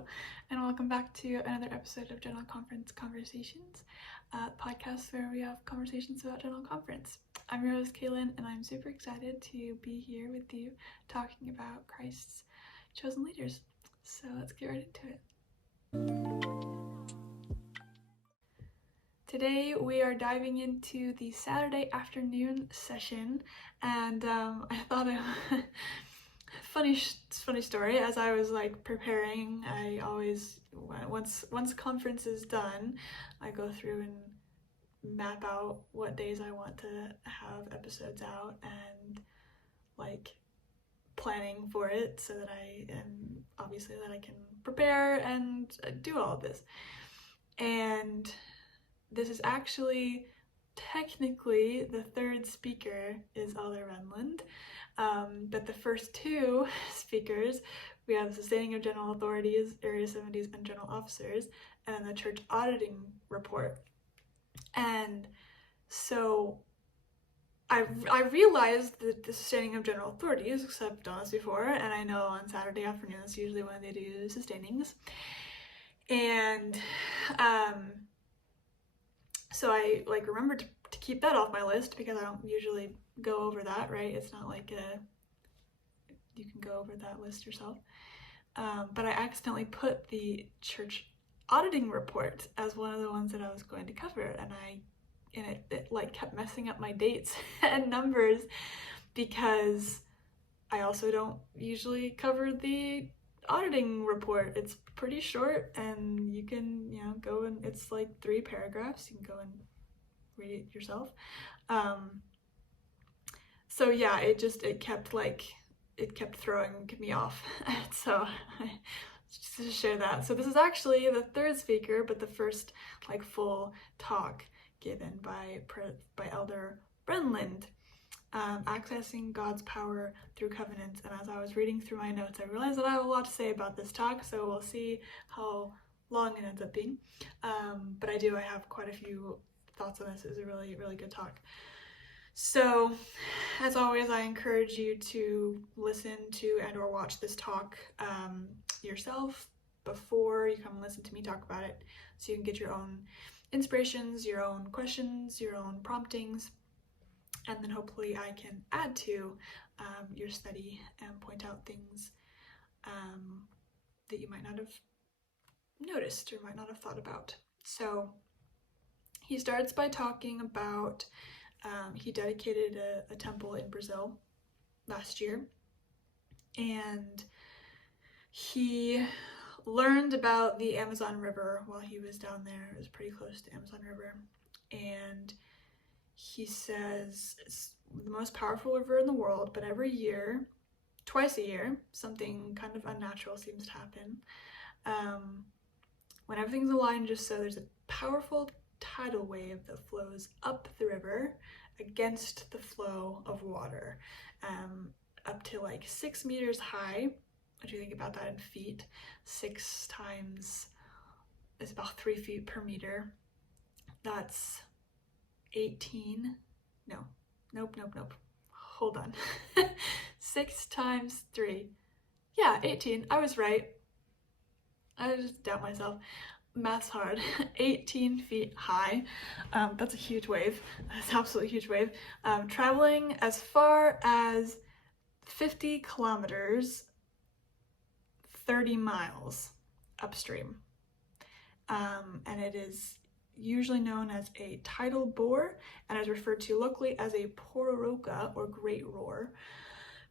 Hello, and welcome back to another episode of General Conference Conversations, a podcast where we have conversations about General Conference. I'm your host, Kaylin, and I'm super excited to be here with you talking about Christ's chosen leaders. So let's get right into it. Today we are diving into the Saturday afternoon session, and I thought funny story. As I was preparing, I always once conference is done, I go through and map out what days I want to have episodes out and planning for it so that I can prepare and do all of this. And this is actually technically the third speaker is Elder Renlund. But the first two speakers, we have Sustaining of General Authorities, Area 70s, and General Officers, and then the Church Auditing Report. And so I realized that the Sustaining of General Authorities, because I've done this before, and I know on Saturday afternoons usually when they do sustainings. And so I remembered to keep that off my list because I don't usually go over that, right? It's not like you can go over that list yourself. But I accidentally put the Church Auditing Report as one of the ones that I was going to cover, and it kept messing up my dates and numbers because I also don't usually cover the auditing report. It's pretty short, and you can go and it's 3 paragraphs. You can go and read it yourself. So yeah, it kept throwing me off. So just to share that. So this is actually the third speaker, but the first full talk given by Elder Renlund. Accessing God's power through covenants. And as I was reading through my notes, I realized that I have a lot to say about this talk, so we'll see how long it ends up being. But I have quite a few thoughts on this. It was a really, really good talk. So, as always, I encourage you to listen to and or watch this talk yourself before you come and listen to me talk about it, so you can get your own inspirations, your own questions, your own promptings, and then hopefully I can add to your study and point out things that you might not have noticed or might not have thought about. So he starts by talking about he dedicated a temple in Brazil last year, and he learned about the Amazon River while he was down there. It was pretty close to the Amazon River, and he says it's the most powerful river in the world, but every year, twice a year, something kind of unnatural seems to happen. When everything's aligned just so, there's a powerful tidal wave that flows up the river against the flow of water, up to 6 meters high. What do you think about that in feet? 6 times is about 3 feet per meter. That's 18. Nope. Hold on. 6 times 3. Yeah, 18. I was right. I just doubt myself. Math's hard. 18 feet high. That's a huge wave. That's an absolutely huge wave. Traveling as far as 50 kilometers, 30 miles upstream. And it is usually known as a tidal bore, and is referred to locally as a pororoca or great roar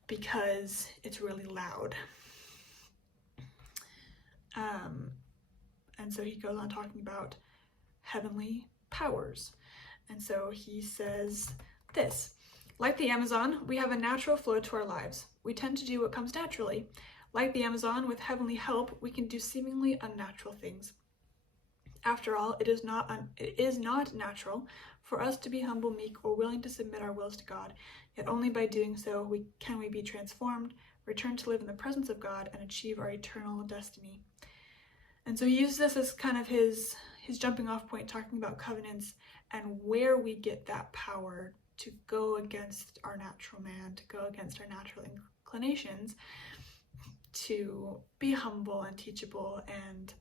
because it's really loud. And so he goes on talking about heavenly powers. And so he says this: like the Amazon, we have a natural flow to our lives. We tend to do what comes naturally. Like the Amazon, with heavenly help, we can do seemingly unnatural things. After all, it is not natural for us to be humble, meek, or willing to submit our wills to God. Yet only by doing so can we be transformed, return to live in the presence of God, and achieve our eternal destiny. And so he uses this as kind of his jumping off point, talking about covenants and where we get that power to go against our natural man, to go against our natural inclinations. to be humble and teachable and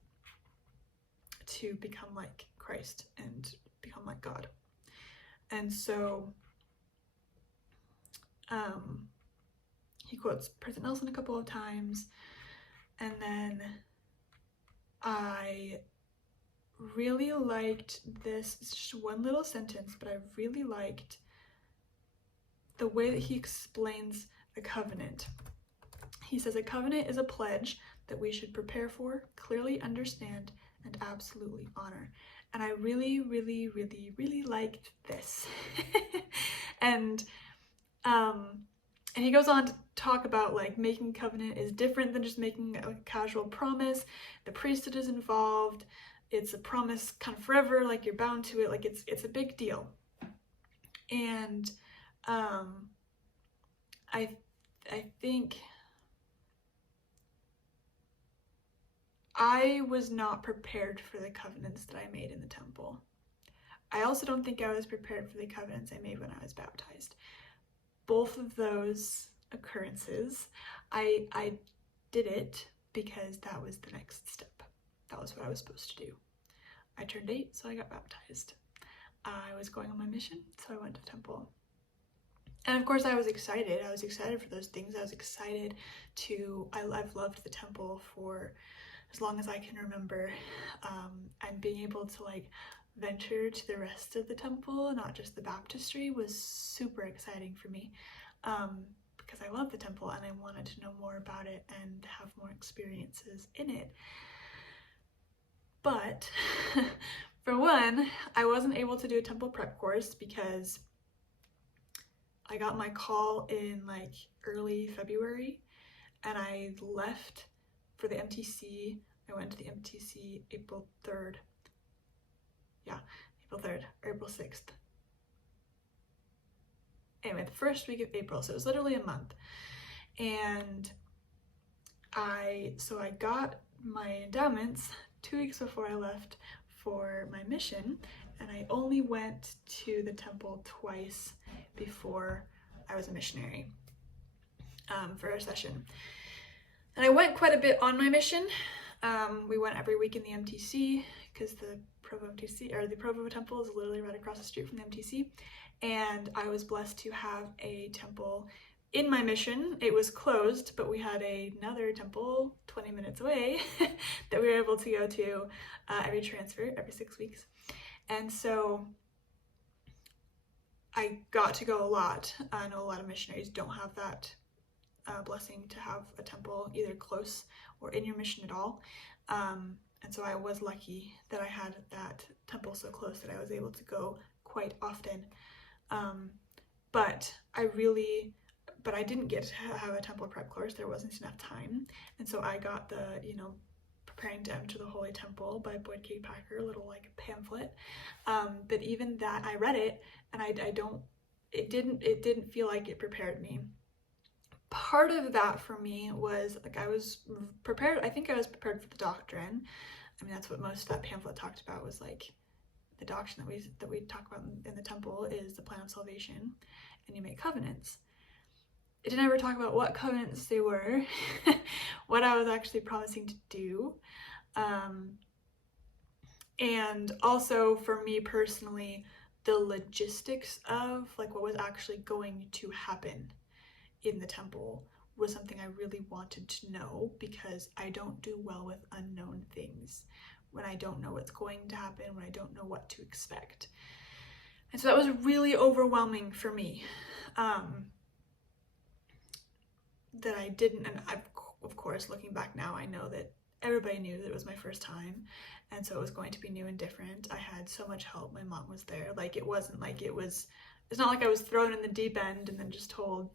to become like Christ and become like God. And so he quotes President Nelson a couple of times, and then I really liked this. It's just one little sentence, but I really liked the way that he explains a covenant. He says, a covenant is a pledge that we should prepare for, clearly understand, and absolutely honor. And I really, really, really, really liked this. And he goes on to talk about like making covenant is different than just making a casual promise. The priesthood is involved. It's a promise kind of forever, like you're bound to it, like it's a big deal. And I think I was not prepared for the covenants that I made in the temple. I also don't think I was prepared for the covenants I made when I was baptized. Both of those occurrences, I did it because that was the next step. That was what I was supposed to do. I turned 8, so I got baptized. I was going on my mission, so I went to temple. And of course I was excited. I was excited for those things. I was excited I've loved the temple for as long as I can remember. And being able to like venture to the rest of the temple, not just the baptistry, was super exciting for me. Because I love the temple and I wanted to know more about it and have more experiences in it. But for one, I wasn't able to do a temple prep course because I got my call in like early February and I left for the MTC. I went to the MTC April 3rd. Yeah, April 3rd or April 6th. Anyway, the first week of April, so it was literally a month. And I got my endowments 2 weeks before I left for my mission, and I only went to the temple twice before I was a missionary for a session. And I went quite a bit on my mission. We went every week in the MTC because the Provo MTC, or the Provo temple, is literally right across the street from the MTC. And I was blessed to have a temple in my mission. It was closed, but we had another temple 20 minutes away that we were able to go to every transfer, every 6 weeks. And so I got to go a lot. I know a lot of missionaries don't have that blessing to have a temple either close or in your mission at all. And so I was lucky that I had that temple so close that I was able to go quite often. But I didn't get to have a temple prep course. There wasn't enough time. And so I got the, Preparing to Enter the Holy Temple by Boyd K. Packer, a little like pamphlet. But even that, I read it and it didn't feel like it prepared me. Part of that for me was like I was prepared. I think I was prepared for the doctrine. I mean, that's what most of that pamphlet talked about, was like the doctrine that we talk about in the temple is the plan of salvation, and you make covenants. It didn't ever talk about what covenants they were, what I was actually promising to do, and also for me personally, the logistics of like what was actually going to happen in the temple was something I really wanted to know, because I don't do well with unknown things. When I don't know what's going to happen, when I don't know what to expect. And so that was really overwhelming for me. That I didn't, and of course, looking back now, I know that everybody knew that it was my first time, and so it was going to be new and different. I had so much help. My mom was there. Like, it's not like I was thrown in the deep end and then just told,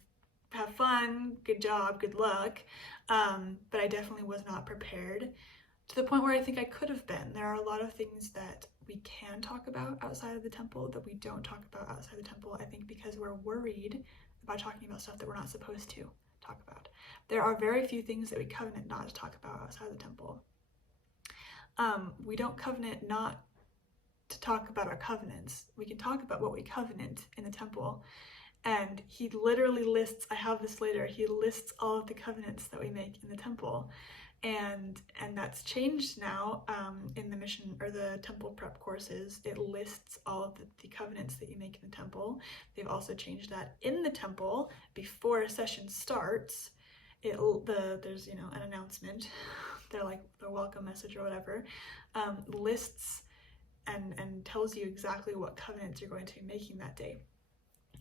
have fun, good job, good luck. But I definitely was not prepared to the point where I think I could have been. There are a lot of things that we can talk about outside of the temple that we don't talk about outside the temple, I think because we're worried about talking about stuff that we're not supposed to talk about. There are very few things that we covenant not to talk about outside the temple. We don't covenant not to talk about our covenants. We can talk about what we covenant in the temple, And he literally lists, I have this later, he lists all of the covenants that we make in the temple. And that's changed now in the mission or the temple prep courses. It lists all of the covenants that you make in the temple. They've also changed that in the temple before a session starts. There's an announcement. They're like the welcome message or whatever, lists and tells you exactly what covenants you're going to be making that day.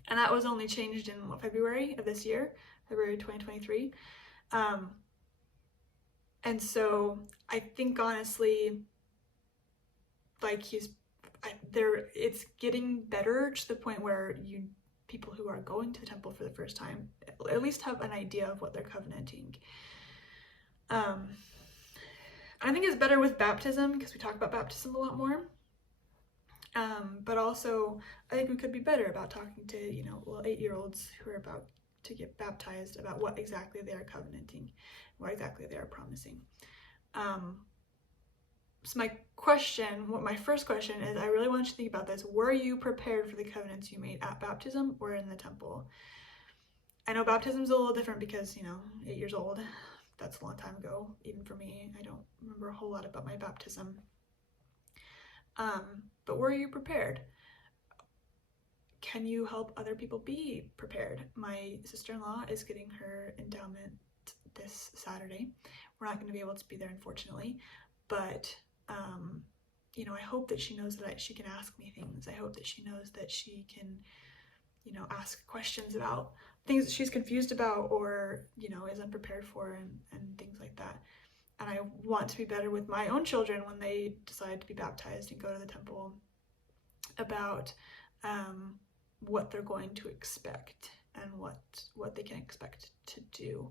And that was only changed in February of this year, February 2023. And so I think honestly, like it's getting better to the point where people who are going to the temple for the first time at least have an idea of what they're covenanting. I think it's better with baptism because we talk about baptism a lot more. But also I think we could be better about talking to 8-year-olds who are about to get baptized about what exactly they are covenanting, what exactly they are promising. So my first question is, I really want you to think about this. Were you prepared for the covenants you made at baptism or in the temple? I know baptism is a little different because 8 years old, that's a long time ago. Even for me, I don't remember a whole lot about my baptism. But were you prepared? Can you help other people be prepared? My sister-in-law is getting her endowment this Saturday. We're not going to be able to be there, unfortunately, but I hope that she knows that she can ask me things. I hope that she knows that she can ask questions about things that she's confused about or is unprepared for and things like that. And I want to be better with my own children when they decide to be baptized and go to the temple about what they're going to expect and what they can expect to do.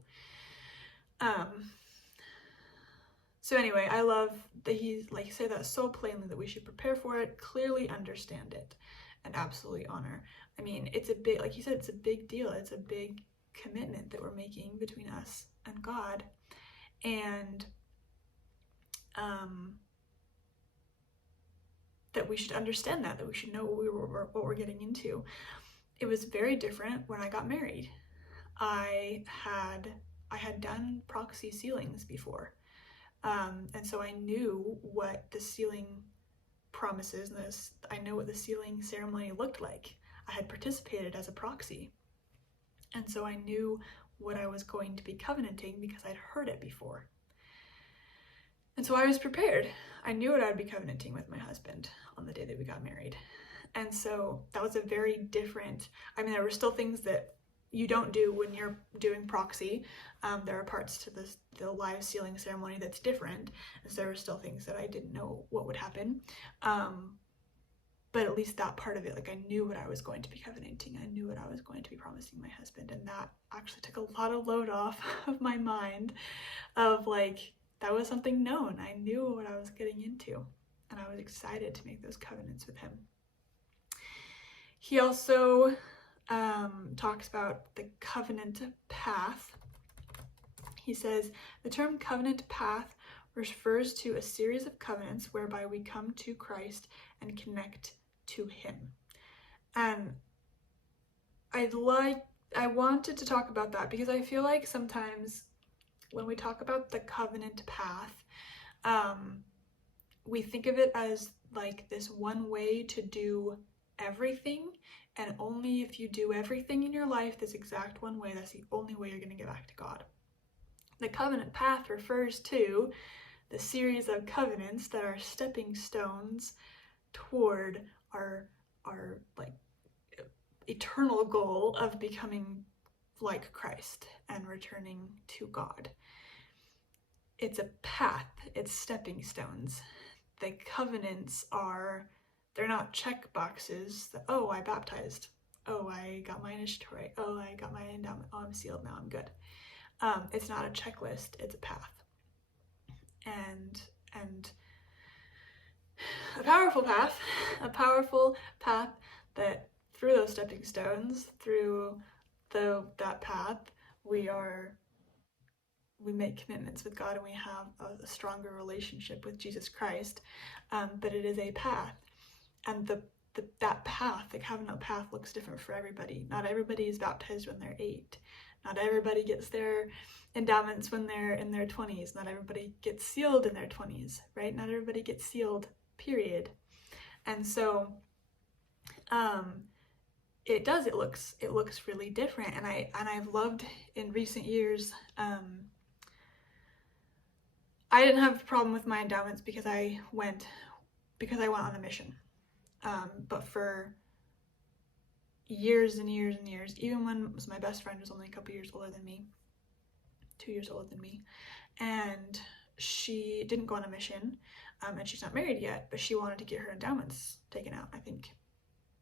So anyway, I love that he say that so plainly, that we should prepare for it, clearly understand it, and absolutely honor. I mean, it's a big, like he said, it's a big deal. It's a big commitment that we're making between us and God. And that we should understand that we should know what we're getting into. It was very different when I got married. I had done proxy sealings before, and so I knew what the sealing promises and I know what the sealing ceremony looked like. I had participated as a proxy, and so I knew what I was going to be covenanting because I'd heard it before. And so I was prepared. I knew what I'd be covenanting with my husband on the day that we got married. And so that was a very different, there were still things that you don't do when you're doing proxy. There are parts to the live sealing ceremony that's different. And so there were still things that I didn't know what would happen. But at least that part of it, I knew what I was going to be covenanting. I knew what I was going to be promising my husband. And that actually took a lot of load off of my mind of that was something known. I knew what I was getting into, and I was excited to make those covenants with him. He also talks about the covenant path. He says, the term covenant path refers to a series of covenants whereby we come to Christ and connect to him. And I wanted to talk about that because I feel like sometimes when we talk about the covenant path, we think of it as this one way to do everything, and only if you do everything in your life this exact one way, that's the only way you're going to get back to God. The covenant path refers to the series of covenants that are stepping stones toward our eternal goal of becoming like Christ and returning to God. It's a path, it's stepping stones. The covenants they're not check boxes that, oh, I baptized, oh, I got my initiatory, oh, I got my endowment, oh, I'm sealed, now I'm good. It's not a checklist, it's a path. And a powerful path that through those stepping stones, through that path, we make commitments with God and we have a stronger relationship with Jesus Christ, but it is a path. And that path, the covenant path, looks different for everybody. Not everybody is baptized when they're 8. Not everybody gets their endowments when they're in their 20s. Not everybody gets sealed in their 20s, right? Not everybody gets sealed, period. And so it looks really different. And I've loved in recent years, I didn't have a problem with my endowments because I went on a mission. But for years and years and years, even when my best friend was only a couple years older than me, 2 years older than me, and she didn't go on a mission, and she's not married yet, but she wanted to get her endowments taken out. I think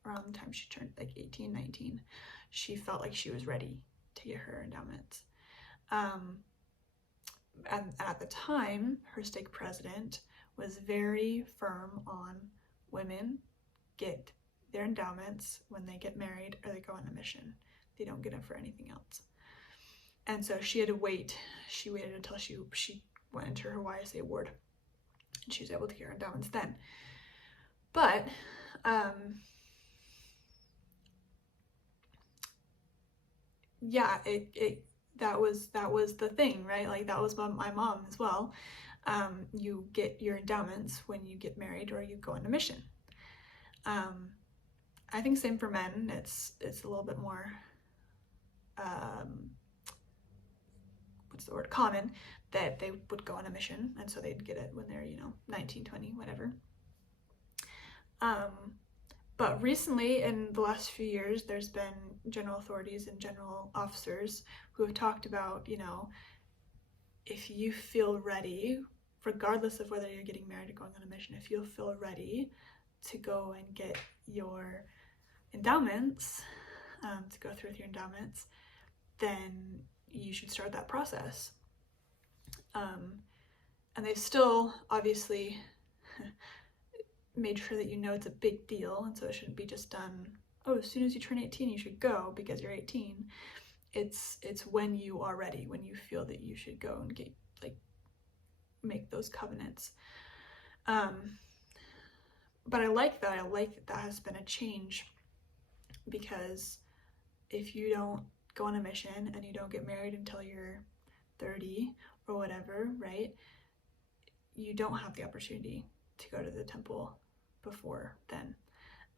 around the time she turned like 18, 19, she felt like she was ready to get her endowments. And at the time, her stake president was very firm on women get their endowments when they get married or they go on a mission. They don't get them for anything else. And so she had to wait. She waited until she went into her YSA ward, and she was able to get her endowments then. But yeah, that was the thing, right? Like that was my mom as well. You get your endowments when you get married or you go on a mission. I think same for men. It's a little bit more what's the word, common, that they would go on a mission, and so they'd get it when they're 19, 20, whatever. But recently, in the last few years, there's been general authorities and general officers who have talked about, if you feel ready, regardless of whether you're getting married or going on a mission, if you feel ready to go and get your endowments, to go through with your endowments, then you should start that process. And they've still obviously made sure that it's a big deal, and so it shouldn't be just done, as soon as you turn 18 you should go because you're 18. It's when you are ready, when you feel that you should go and get make those covenants. But I like that has been a change, because if you don't go on a mission and you don't get married until you're 30 or whatever, right, you don't have the opportunity to go to the temple before then.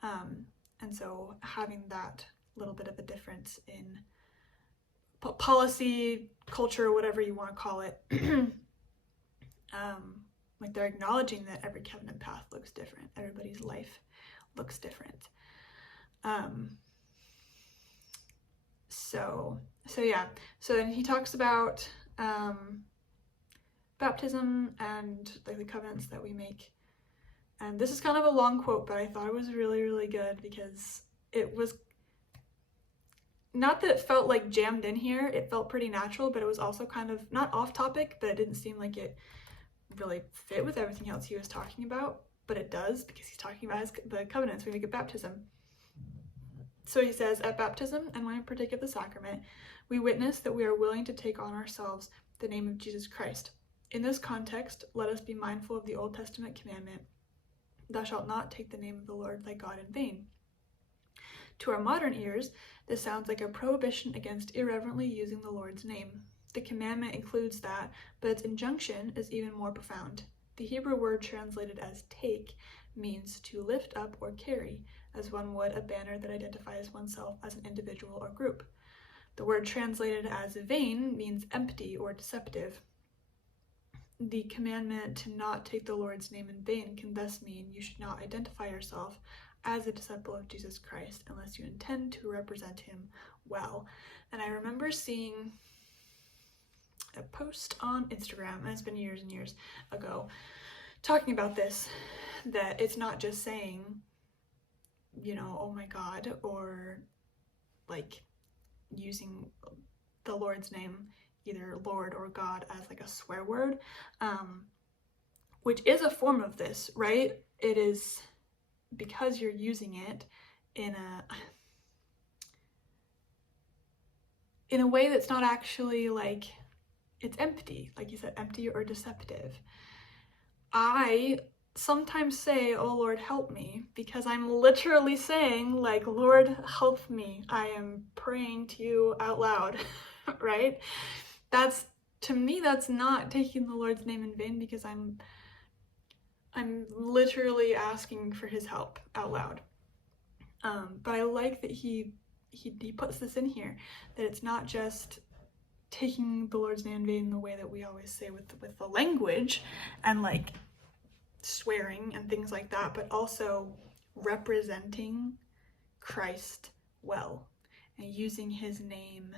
And so having that little bit of a difference in policy, culture, whatever you want to call it, like they're acknowledging that every covenant path looks different. Everybody's life looks different. So yeah. So then he talks about baptism and like the covenants that we make. And this is kind of a long quote, but I thought it was really, really good, because it was not that it felt like jammed in here. It felt pretty natural, but it was also kind of not off topic, but it didn't seem like it really fit with everything else he was talking about. But it does, because he's talking about the covenants we make at baptism. So he says, at baptism and when we partake of the sacrament, we witness that we are willing to take on ourselves the name of Jesus Christ. In this context, let us be mindful of the Old Testament commandment, thou shalt not take the name of the Lord thy God in vain. To our modern ears, this sounds like a prohibition against irreverently using the Lord's name. The commandment includes that, but its injunction is even more profound. The Hebrew word translated as take means to lift up or carry, as one would a banner that identifies oneself as an individual or group. The word translated as vain means empty or deceptive. The commandment to not take the Lord's name in vain can thus mean you should not identify yourself as a disciple of Jesus Christ unless you intend to represent him well. And I remember seeing a post on Instagram, and it's been years and years ago, talking about this, that it's not just saying, oh my God, or like using the Lord's name, either Lord or God, as like a swear word, which is a form of this, right? It is because you're using it in a way that's not actually like, it's empty, like you said, empty or deceptive. I sometimes say, "Oh Lord, help me," because I'm literally saying, like, "Lord, help me." I am praying to you out loud, right? That's, to me, that's not taking the Lord's name in vain, because I'm literally asking for his help out loud. But I like that he puts this in here, that it's not just taking the Lord's name in vain in the way that we always say with the language and like swearing and things like that, but also representing Christ well and using his name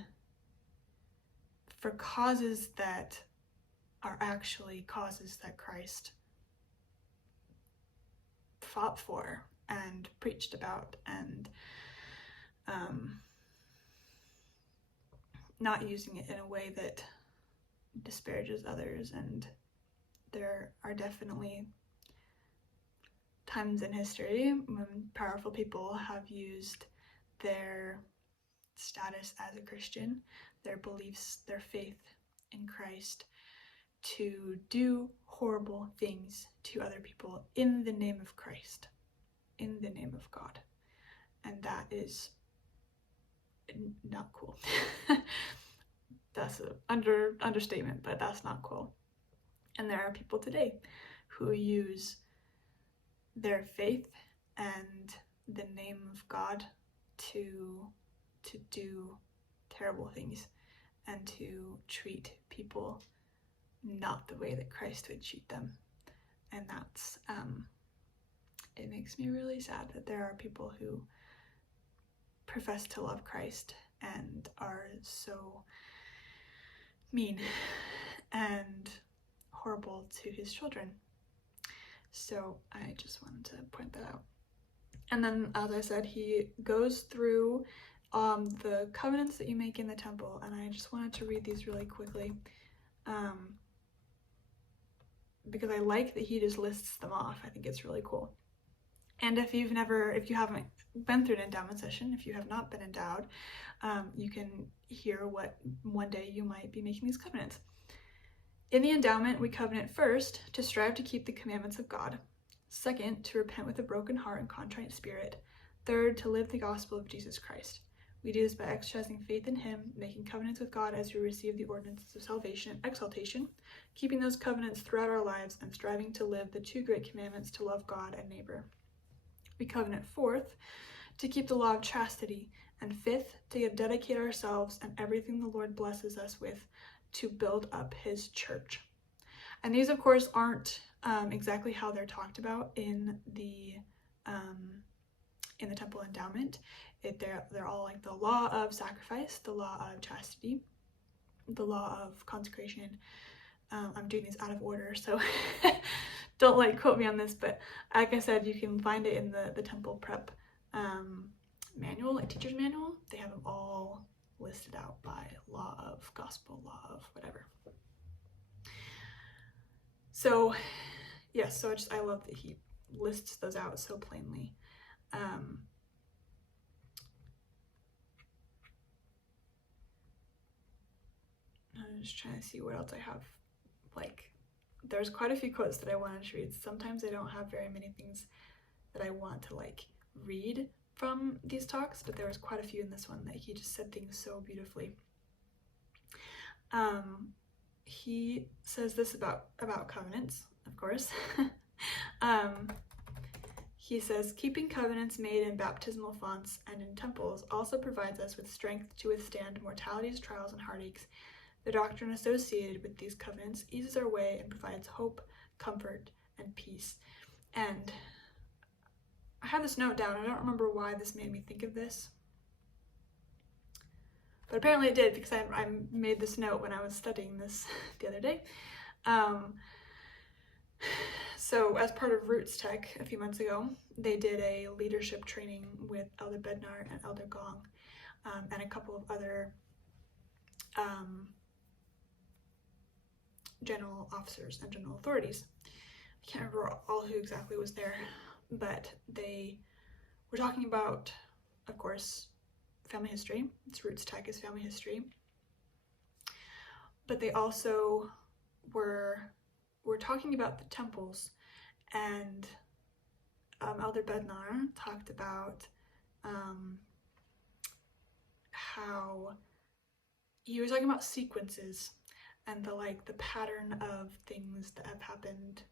for causes that are actually causes that Christ fought for and preached about, and not using it in a way that disparages others. And there are definitely times in history when powerful people have used their status as a Christian, their beliefs, their faith in Christ, to do horrible things to other people in the name of Christ, in the name of God. And that is not cool. That's an understatement, but that's not cool. And there are people today who use their faith and the name of God to do terrible things and to treat people not the way that Christ would treat them. And that's it makes me really sad that there are people who profess to love Christ and are so mean and horrible to his children. So I just wanted to point that out. And then, as I said, he goes through the covenants that you make in the temple, and I just wanted to read these really quickly, because I like that he just lists them off. I think it's really cool. And if you haven't been through an endowment session, if you have not been endowed, you can hear what one day you might be making these covenants. In the endowment, we covenant first to strive to keep the commandments of God. Second, to repent with a broken heart and contrite spirit. Third, to live the gospel of Jesus Christ. We do this by exercising faith in him, making covenants with God as we receive the ordinances of salvation and exaltation, keeping those covenants throughout our lives, and striving to live the two great commandments to love God and neighbor. We covenant fourth, to keep the law of chastity, and fifth, to dedicate ourselves and everything the Lord blesses us with to build up his church. And these, of course, aren't exactly how they're talked about in the temple endowment. They're all like the law of sacrifice, the law of chastity, the law of consecration. I'm doing these out of order, so don't quote me on this, but like I said, you can find it in the temple prep manual, a teacher's manual. They have them all listed out by law of gospel, law of whatever. So yes, so I love that he lists those out so plainly. I'm just trying to see what else I have. There's quite a few quotes that I wanted to read. Sometimes I don't have very many things that I want to read from these talks, but there was quite a few in this one that he just said things so beautifully. He says this about covenants, of course. He says, keeping covenants made in baptismal fonts and in temples also provides us with strength to withstand mortality's trials and heartaches. The doctrine associated with these covenants eases our way and provides hope, comfort, and peace. And I have this note down. I don't remember why this made me think of this, but apparently it did, because I made this note when I was studying this the other day. So as part of Roots Tech a few months ago, they did a leadership training with Elder Bednar and Elder Gong, and a couple of other general officers and general authorities. I can't remember who exactly was there, but they were talking about, of course, family history. It's Roots Tech is family history. But they also were talking about the temples And Elder Bednar talked about how he was talking about sequences and the pattern of things that have happened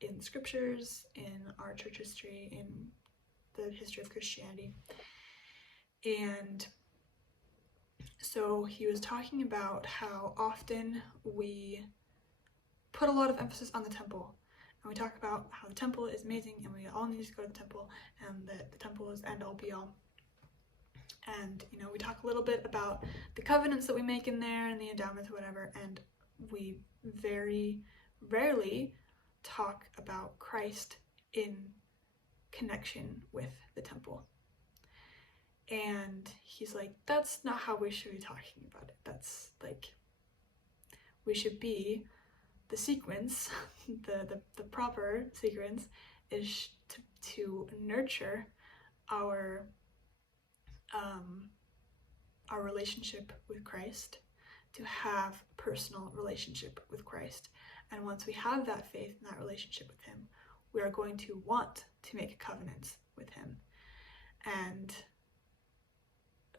in scriptures, in our church history, in the history of Christianity. And so he was talking about how often we put a lot of emphasis on the temple, and we talk about how the temple is amazing and we all need to go to the temple, and that the temple is end all be all. And we talk a little bit about the covenants that we make in there and the endowments or whatever, and we very rarely talk about Christ in connection with the temple. And he's like, that's not how we should be talking about it. That's we should be, the sequence, the proper sequence is to nurture our relationship with Christ, to have a personal relationship with Christ. And once we have that faith and that relationship with him, we are going to want to make covenants with him. And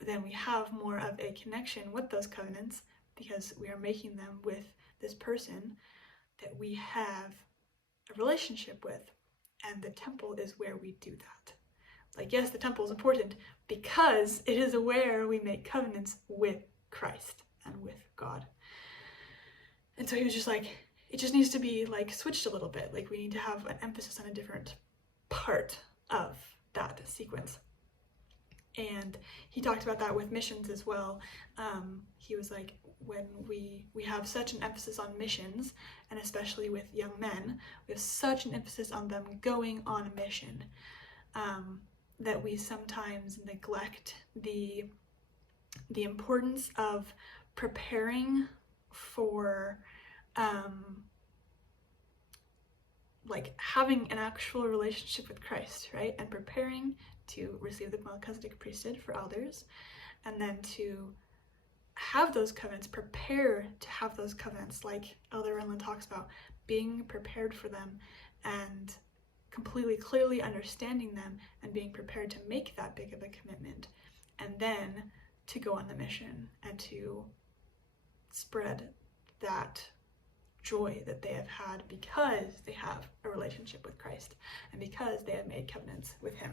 then we have more of a connection with those covenants because we are making them with this person that we have a relationship with. And the temple is where we do that. Yes, the temple is important because it is where we make covenants with Christ and with God. And so he was just like, it just needs to be switched a little bit. We need to have an emphasis on a different part of that sequence. And he talked about that with missions as well. He was like, when we have such an emphasis on missions, and especially with young men, we have such an emphasis on them going on a mission, that we sometimes neglect the importance of preparing for having an actual relationship with Christ, right? And preparing to receive the Melchizedek priesthood for elders, and then to have those covenants, prepare to have those covenants, like Elder Renlund talks about, being prepared for them and completely clearly understanding them and being prepared to make that big of a commitment, and then to go on the mission and to spread that joy that they have had because they have a relationship with Christ and because they have made covenants with him.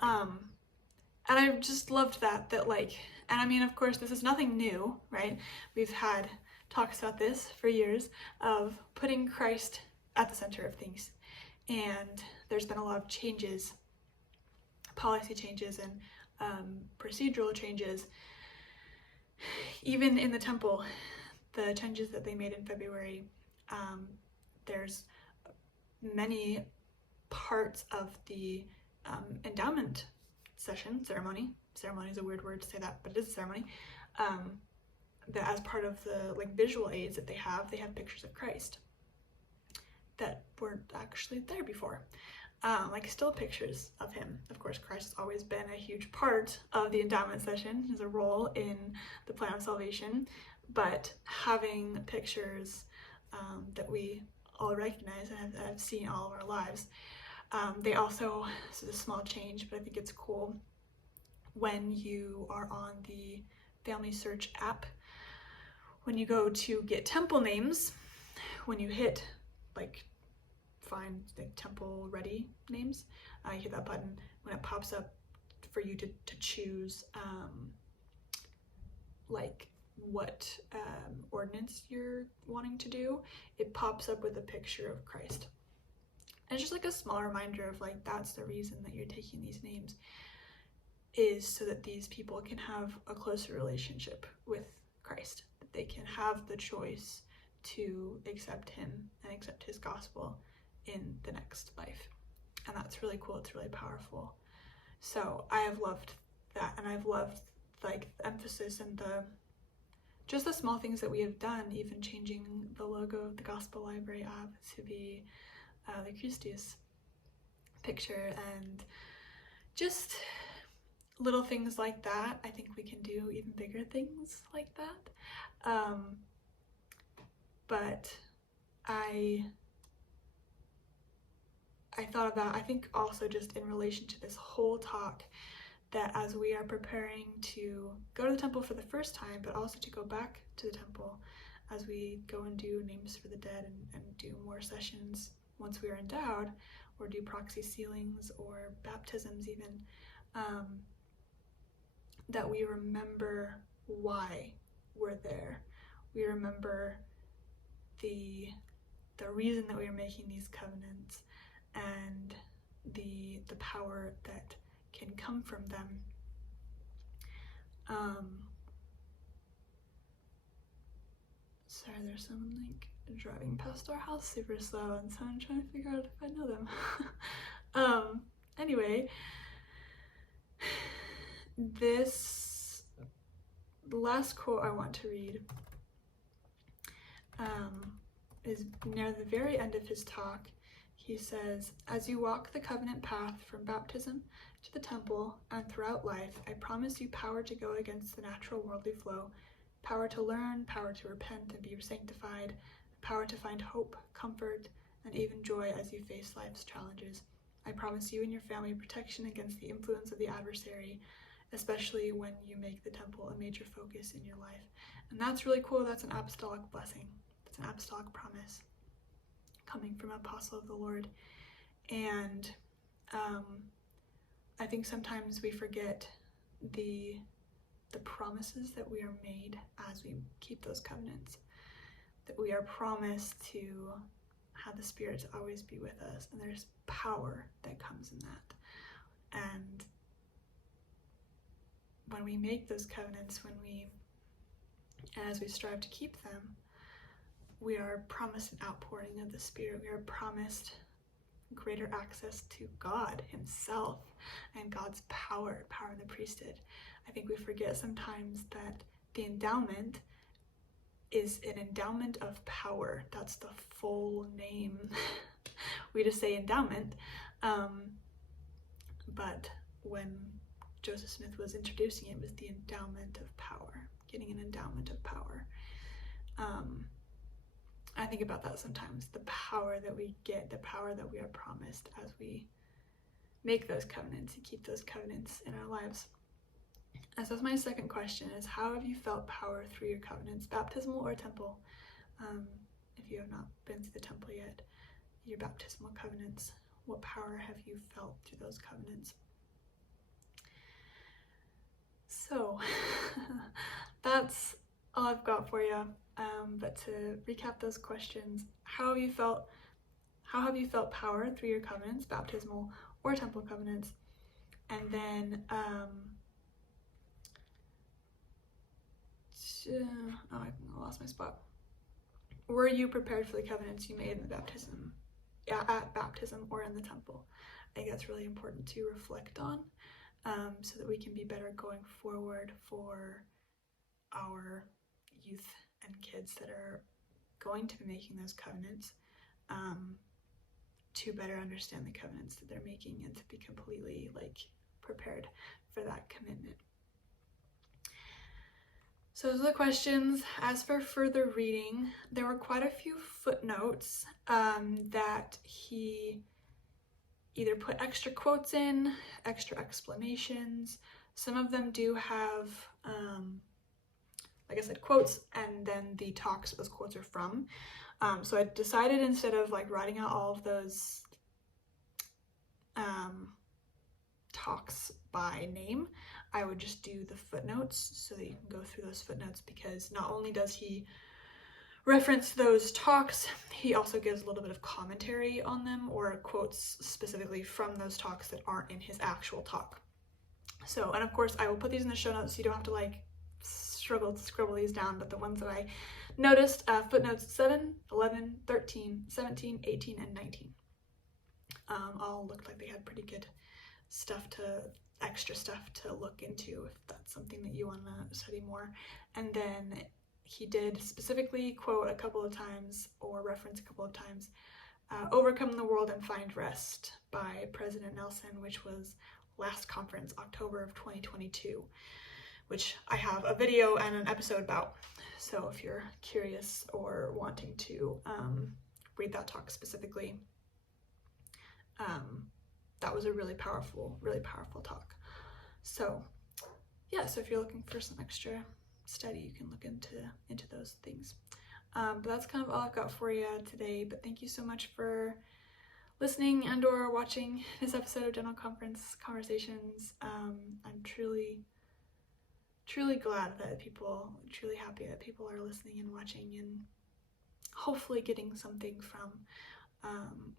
And I just loved that and I mean, of course, this is nothing new, right? We've had talks about this for years, of putting Christ at the center of things. And there's been a lot of changes, policy changes and procedural changes. Even in the temple, the changes that they made in February, there's many parts of the endowment ceremony is a weird word to say that, but it is a ceremony, that as part of the visual aids that they have pictures of Christ that weren't actually there before, still pictures of him. Of course, Christ has always been a huge part of the endowment session, his role in the plan of salvation, but having pictures that we all recognize and have seen all of our lives. They also, this is a small change, but I think it's cool, when you are on the Family Search app, when you go to get temple names, when you hit find the temple ready names, you hit that button, when it pops up for you to choose what ordinance you're wanting to do, it pops up with a picture of Christ. And it's just a small reminder of that's the reason that you're taking these names, is so that these people can have a closer relationship with Christ, that they can have the choice to accept him and accept his gospel in the next life. And that's really cool. It's really powerful. So I have loved that, and I've loved the emphasis and just the small things that we have done, even changing the logo of the Gospel Library app to be the Christus picture, and just little things like that. I think we can do even bigger things like that. But I I thought of that, I think also just in relation to this whole talk, that as we are preparing to go to the temple for the first time, but also to go back to the temple as we go and do names for the dead and do more sessions once we are endowed, or do proxy sealings or baptisms even, that we remember why we're there. We remember the reason that we are making these covenants and the power that can come from them. Sorry, there's someone like driving past our house super slow, and so I'm trying to figure out if I know them. Anyway, the last quote I want to read is near the very end of his talk. He says, "As you walk the covenant path from baptism to the temple and throughout life, I promise you power to go against the natural worldly flow, power to learn, power to repent and be sanctified, power to find hope, comfort, and even joy as you face life's challenges. I promise you and your family protection against the influence of the adversary, especially when you make the temple a major focus in your life." And that's really cool. That's an apostolic blessing. It's an apostolic promise coming from an apostle of the Lord. And I think sometimes we forget the promises that we are made as we keep those covenants, that we are promised to have the Spirit to always be with us, and there's power that comes in that. And when we make those covenants, as we strive to keep them, we are promised an outpouring of the Spirit. We are promised greater access to God himself and God's power in the priesthood. I think we forget sometimes that the endowment is an endowment of power. That's the full name. We just say endowment. But when Joseph Smith was introducing it, it was the endowment of power, getting an endowment of power. I think about that sometimes, the power that we get, the power that we are promised as we make those covenants and keep those covenants in our lives. And so that's my second question, is how have you felt power through your covenants, baptismal or temple? If you have not been to the temple yet, your baptismal covenants, what power have you felt through those covenants? So that's all I've got for you. But to recap those questions, how have you felt power through your covenants, baptismal or temple covenants? And then I lost my spot. Were you prepared for the covenants you made in the baptism, at baptism or in the temple? I think that's really important to reflect on, so that we can be better going forward for our youth and kids that are going to be making those covenants, to better understand the covenants that they're making and to be completely prepared for that commitment. So those are the questions. As for further reading, there were quite a few footnotes that he either put extra quotes in, extra explanations. Some of them do have, like I said, quotes, and then the talks those quotes are from. So I decided, instead of writing out all of those talks by name, I would just do the footnotes so that you can go through those footnotes, because not only does he reference those talks, he also gives a little bit of commentary on them, or quotes specifically from those talks that aren't in his actual talk. So, and of course I will put these in the show notes so you don't have to struggle to scribble these down, but the ones that I noticed, footnotes 7, 11, 13, 17, 18, and 19. All looked like they had pretty good extra stuff to look into if that's something that you want to study more. And then he did specifically quote a couple of times, or reference a couple of times, Overcome the World and Find Rest by President Nelson, which was last conference, October of 2022, which I have a video and an episode about. So if you're curious or wanting to read that talk specifically, that was a really powerful talk. So yeah, so if you're looking for some extra study, you can look into those things. But that's kind of all I've got for you today. But thank you so much for listening and or watching this episode of General Conference Conversations. I'm truly glad that truly happy that people are listening and watching and hopefully getting something from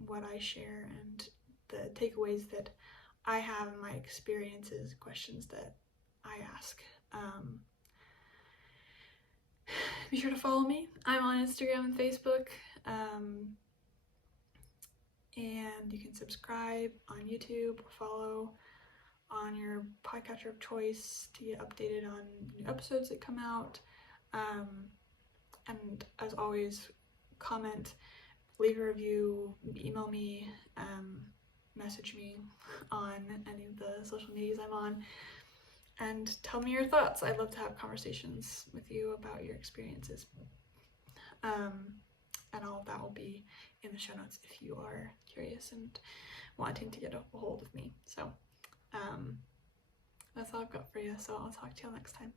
what I share and the takeaways that I have in my experiences, questions that I ask. Be sure to follow me. I'm on Instagram and Facebook. And you can subscribe on YouTube, follow on your podcatcher of choice to get updated on new episodes that come out. And as always, comment, leave a review, email me, message me on any of the social medias I'm on, and tell me your thoughts. I'd love to have conversations with you about your experiences. And all of that will be in the show notes if you are curious and wanting to get a hold of me. So that's all I've got for you. So I'll talk to you next time.